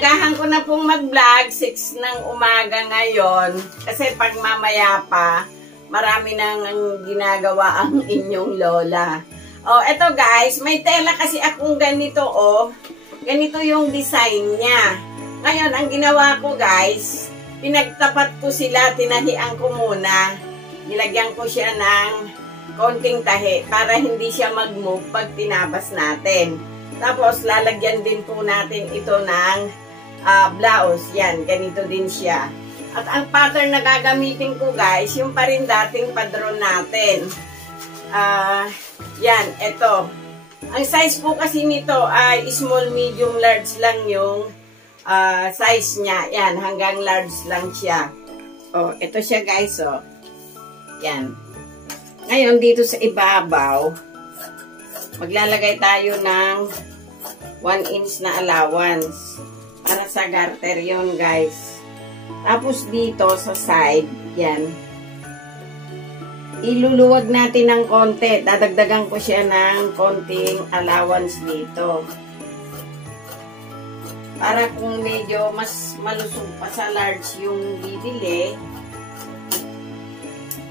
inagahan ko na pong mag-vlog, 6 ng umaga ngayon. Kasi pag mamaya pa, marami nang ginagawa ang inyong lola. Oh, eto guys, may tela kasi akong ganito, oh. Ganito yung design niya. Ngayon, ang ginawa ko guys, pinagtapat ko sila, tinahian ko muna. Nilagyan ko siya ng konting tahi para hindi siya mag-move pag tinabas natin. Tapos, lalagyan din po natin ito ng blouse. Yan, ganito din siya. At ang pattern na gagamitin ko guys, yung pa rin dating padron natin. Yan, ito. Ang size po kasi nito ay small, medium, large lang yung size niya. Yan, hanggang large lang siya. Oh, ito siya guys, oh. Yan. Ngayon, dito sa ibabaw, maglalagay tayo ng 1 inch na allowance para sa garter yon guys. Tapos dito sa side, yan. Iluluwag natin ng konti. Dadagdagan ko siya ng konting allowance dito. Para kung medyo mas malusog pa sa large yung bibili,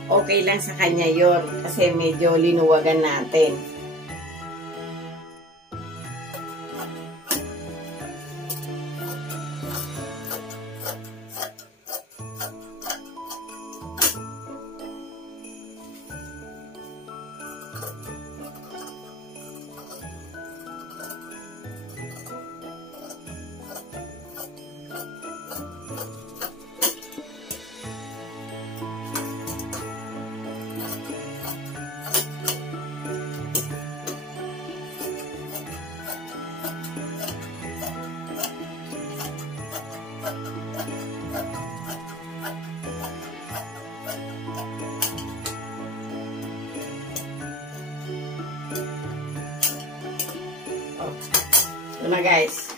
okay lang sa kanya yon kasi medyo linuwagan natin. Ito na guys.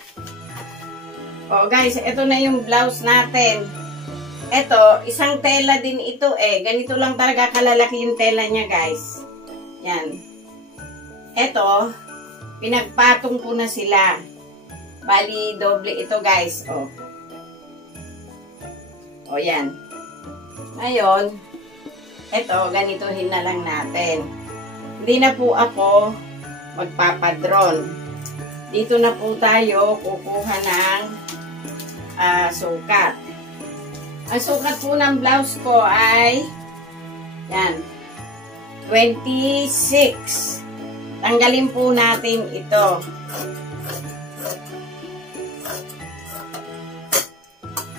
Oh guys, ito na yung blouse natin. Ito, isang tela din ito eh. Ganito lang talaga kalalaki yung tela niya guys. Yan. Ito, pinagpatong ko na sila. Bali, doble ito guys. Oh. Oh yan. Ngayon, ito, ganitohin na lang natin. Hindi na po ako magpapadron. Dito na po tayo kukuha ng sukat. Ang sukat po ng blouse ko ay yan, 26. Tanggalin po natin ito.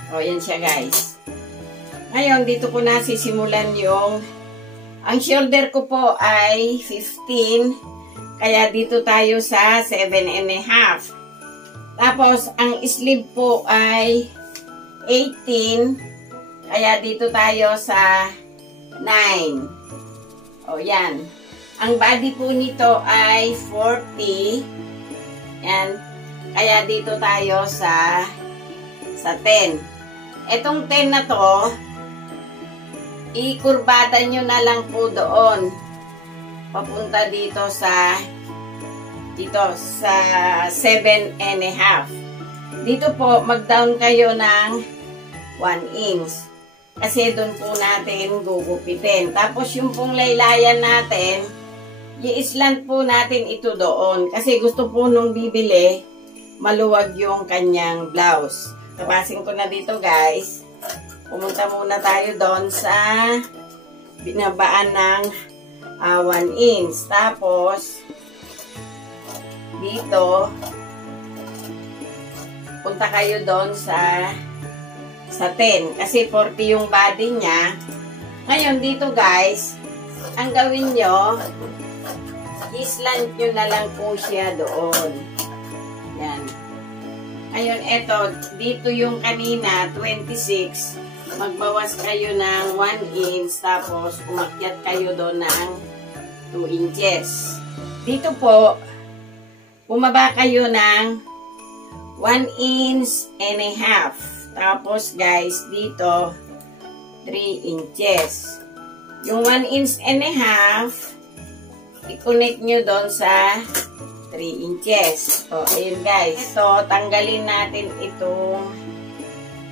O, yan siya guys. Ngayon, dito ko na sisimulan yung ang shoulder ko po ay 15. Kaya dito tayo sa 7.5. Tapos, ang sleeve po ay 18. Kaya dito tayo sa 9. O, yan. Ang body po nito ay 40. Yan. Kaya dito tayo sa 10. Etong 10 na to, ikurbada nyo na lang po doon. Papunta dito sa 7.5. Dito po, mag-down kayo ng 1 inch. Kasi doon po natin gugupitin. Tapos yung pong laylayan natin, i-slant po natin ito doon. Kasi gusto po nung bibili, maluwag yung kanyang blouse. Tapasin ko na dito guys. Pumunta muna tayo doon sa binabaan ng 1 inch. Tapos, dito, punta kayo doon sa 10. Kasi 40 yung body niya. Ngayon, dito guys, ang gawin nyo, i-slant nyo na lang po siya doon. Yan. Ngayon, eto, dito yung kanina, 26. Magbawas kayo ng 1 inch, tapos umakyat kayo doon ng 2 inches. Dito po, bumaba kayo ng 1.5 inch. Tapos guys, dito, 3 inches. Yung 1.5 inch, i-connect nyo doon sa 3 inches. O, ayun guys. Ito, tanggalin natin itong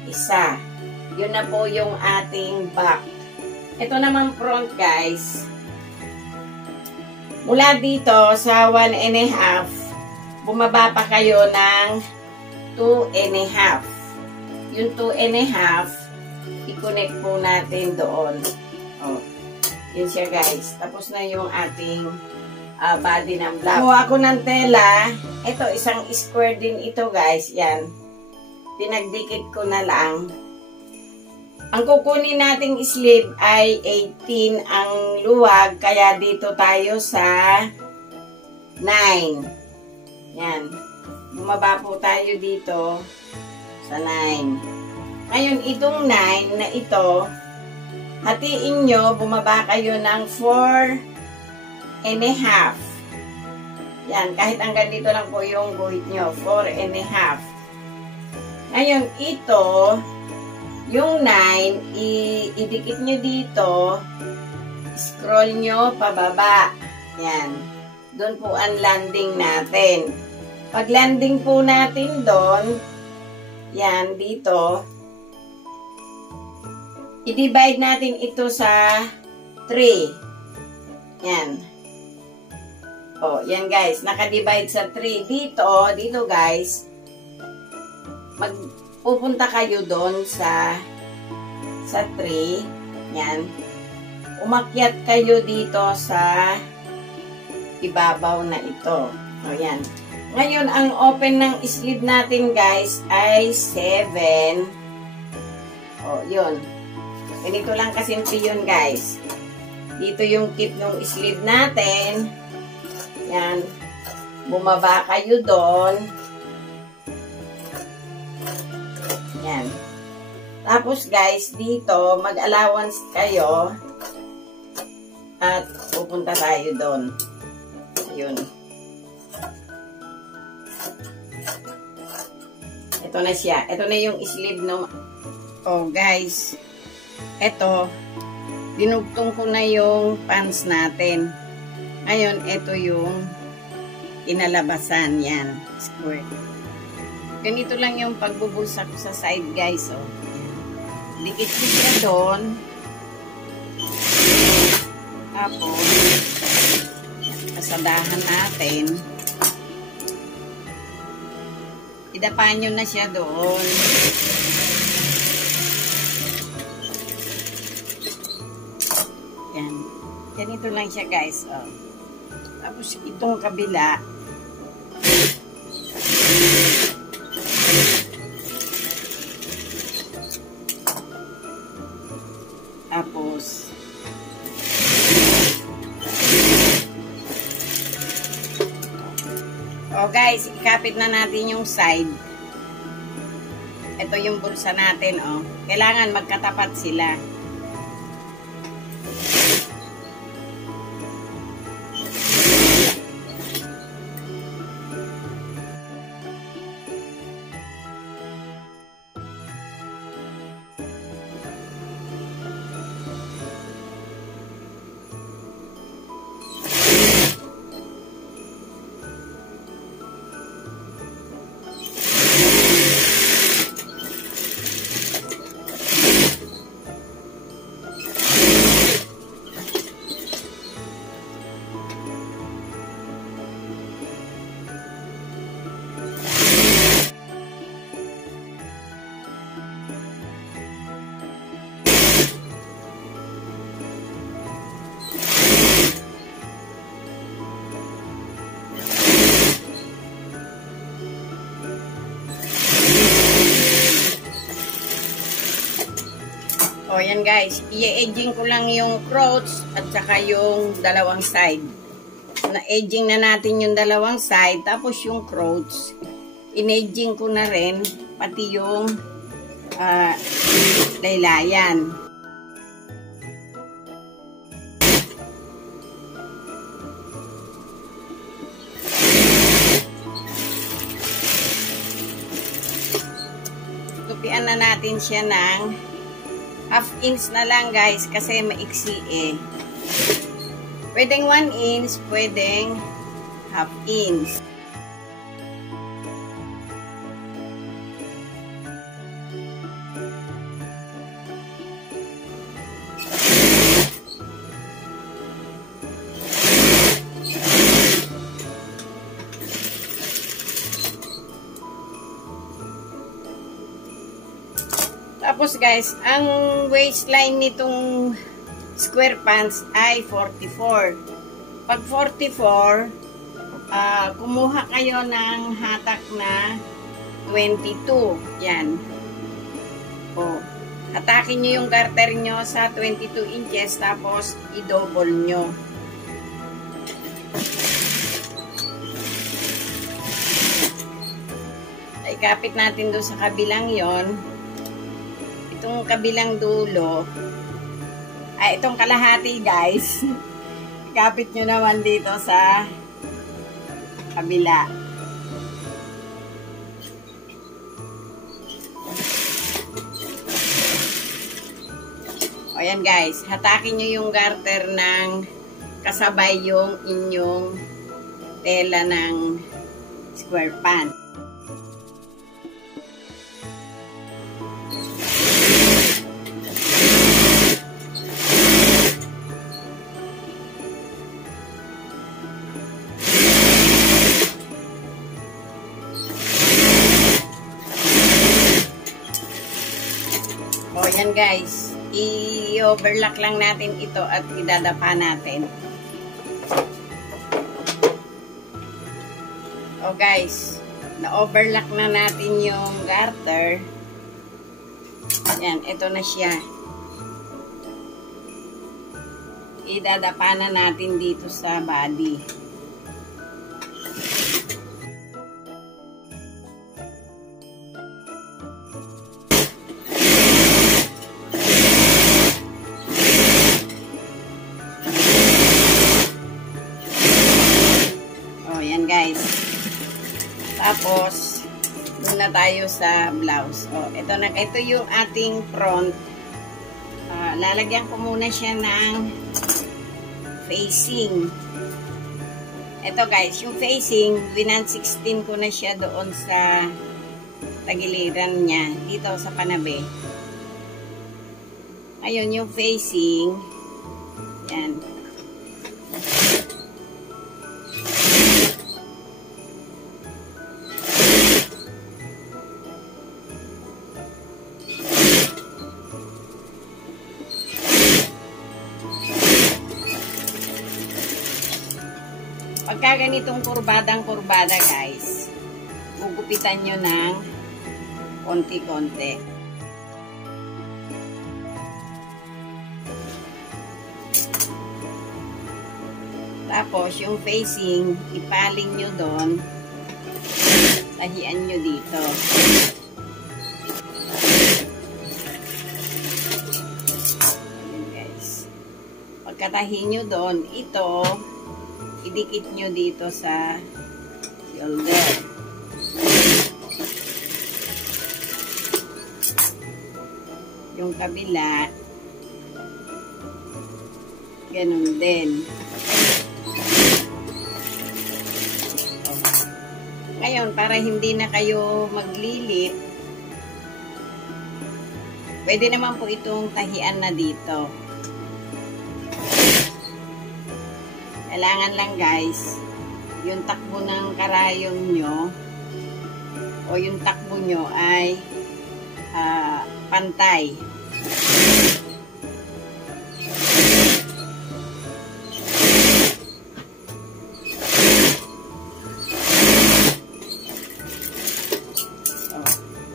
isa. Yun na po yung ating back. Ito naman front guys. Mula dito sa 1.5, bumaba pa kayo ng 2.5. Yung 2.5, i-connect po natin doon. O, yun siya guys. Tapos na yung ating body ng blouse. Kumuha ako ng tela. Ito, isang square din ito guys. Yan. Pinagdikit ko na lang. Ang kukunin nating sleeve ay 18 ang luwag. Kaya dito tayo sa 9. Yan. Bumaba po tayo dito sa 9. Ngayon, itong 9 na ito, hatiin nyo, bumaba kayo ng 4.5. Yan, kahit hanggang dito lang po yung guhit nyo, 4.5. Ngayon, ito, yung 9, idikit nyo dito, scroll nyo pababa. Yan, doon po ang landing natin. Pag landing po natin doon, yan, dito, i-divide natin ito sa 3. Yan. O, yan guys, naka-divide sa 3. Dito guys, pupunta kayo doon sa 3. Yan. Umakyat kayo dito sa ibabaw na ito. O, yan. Ngayon, ang open ng sleeve natin guys ay 7. O, yun. Ganito lang kasimple yun guys. Dito yung tip ng sleeve natin. Yan. Bumaba kayo doon. Yan. Tapos guys, dito mag-allowance kayo. At pupunta tayo doon. Ayun. Ito na siya. Ito na yung sleeve no. Oh guys. Ito. Dinugtong ko na yung pants natin. Ngayon, ito yung inalabasan. Yan. Square. Ganito lang yung pagbubulsa ko sa side guys. Oh. Dikit ko siya doon. Tapos, kasadahan natin. Idapa nyo na siya doon. Yan. Ganito lang siya guys. Oh. Tapos itong kabila. Tapos guys, ikapit na natin yung side. Ito yung bulsa natin, oh. Kailangan magkatapat sila. O, yan guys. I-edging ko lang yung crotch at saka yung dalawang side. Na-edging na natin yung dalawang side. Tapos yung crotch. In-edging ko na rin. Pati yung laylayan. Tupian na natin siya ng half inch na lang guys kasi maiksi eh. Pwedeng 1 inch, pwedeng half inch. Tapos guys, ang waistline nitong square pants ay 44. Pag 44, kumuha kayo ng hatak na 22. Yan. O, hatakin nyo yung garter nyo sa 22 inches, tapos i-double nyo. Ay, kapit natin doon sa kabilang yon. Itong kabilang dulo, ay itong kalahati guys, kapit nyo naman dito sa kabila. O yan guys, hatakin nyo yung garter ng kasabay yung inyong tela ng square pant. O yan guys, i-overlock lang natin ito at idadapa natin. O guys, na-overlock na natin yung garter. Yan, ito na siya. Idadapa na natin dito sa body. Guys. Tapos, doon na tayo sa blouse. O, ito yung ating front. Lalagyan ko muna siya ng facing. Ito guys, yung facing, 1/16 ko na siya doon sa tagiliran niya, dito sa panabi. Ayun, yung facing, yan. Pagka ganitong kurbadang-kurbada guys, gugupitan nyo ng konti-konti. Tapos, yung facing, ipaling nyo doon, tahian nyo dito. Ayan guys. Pagkatahi nyo doon, ito, idikit nyo dito sa shoulder. Yung kabila, ganun din. Ngayon, para hindi na kayo maglilit, pwede naman po itong tahian na dito. Kailangan lang guys, yung takbo ng karayom nyo o yung takbo nyo ay pantay. So,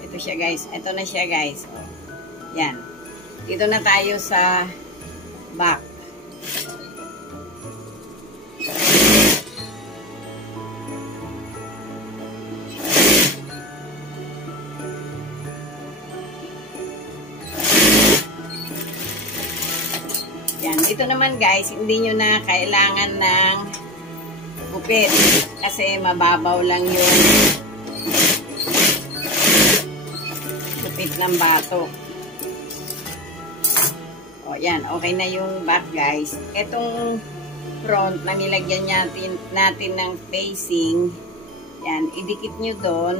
ito siya guys. Ito na siya guys. O, yan. Dito na tayo sa back. Yan. Dito naman guys, hindi nyo na kailangan ng gupit kasi mababaw lang yung gupit ng batok. O yan, okay na yung back guys. Etong front na nilagyan natin ng facing, yan, idikit nyo doon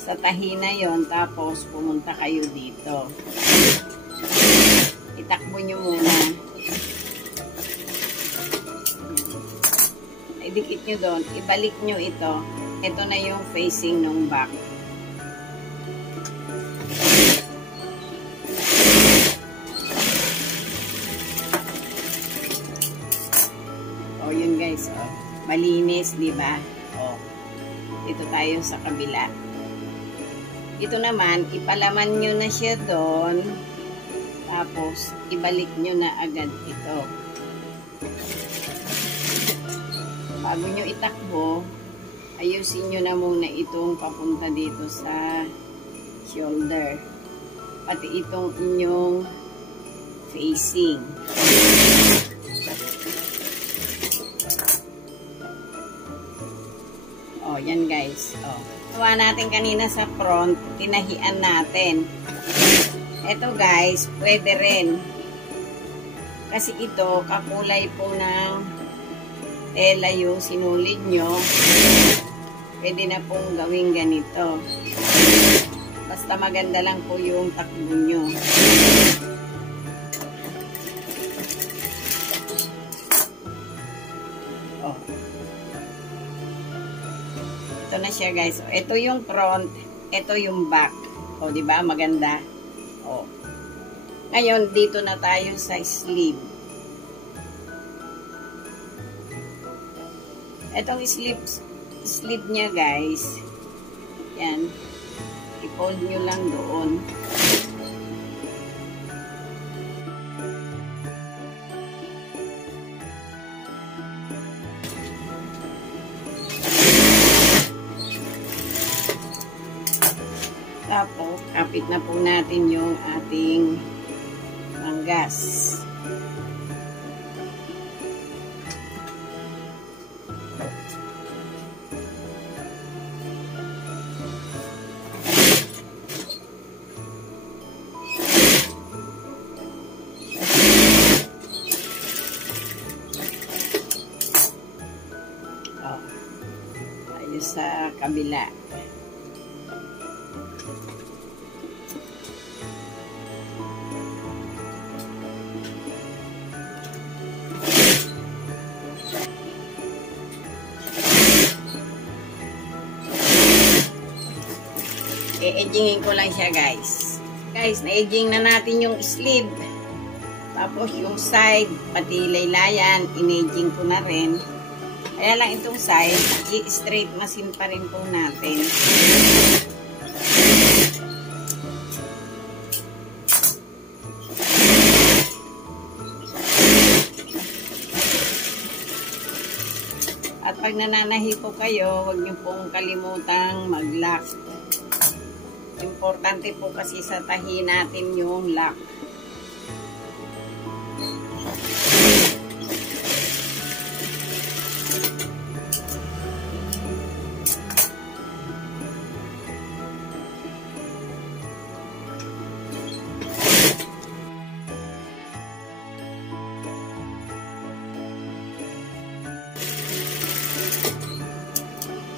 sa tahi na yon, tapos pumunta kayo dito. Itakbo nyo muna. Idikit nyo doon. Ibalik nyo ito. Ito na yung facing ng back. malinis, di ba? O, dito tayo sa kabila. Ito naman, ipalaman nyo na siya doon. Tapos, ibalik nyo na agad ito. Bago nyo itakbo, ayusin nyo na muna itong papunta dito sa shoulder. Pati itong inyong facing. O, yan guys. O. Gawa natin kanina sa front, tinahian natin. Ito guys, pwede rin. Kasi ito, kakulay po ng tela yung sinulid nyo. Pwede na pong gawing ganito. Basta maganda lang po yung takbo nyo. Oh. Ito na siya guys. Ito yung front, ito yung back. O, di ba? Maganda. O. Ngayon, dito na tayo sa sleeve. Itong sleeve niya guys. Yan. I-fold nyo lang doon. Tapos, kapit na po natin yung ating manggas. Tayo sa kabila. I-edgingin ko lang siya guys. Guys, na-edging na natin yung sleeve. Tapos yung side, pati laylayan, in-edging ko na rin. Kaya lang itong side, i-straight machine pa rin po natin. At pag nananahi po kayo, huwag niyo pong kalimutang mag-lock. Importante po kasi sa tahi natin yung lock.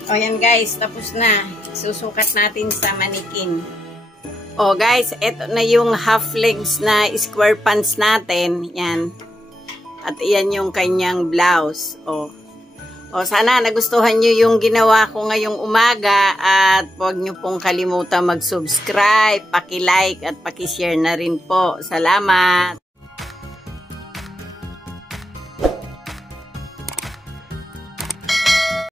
O yan guys, tapos na. Susukat natin sa manikin. O guys, eto na yung half legs na square pants natin. Yan. At yan yung kanyang blouse. O sana nagustuhan nyo yung ginawa ko ngayong umaga. At huwag nyo pong kalimutan mag-subscribe, paki-like at paki-share na rin po. Salamat!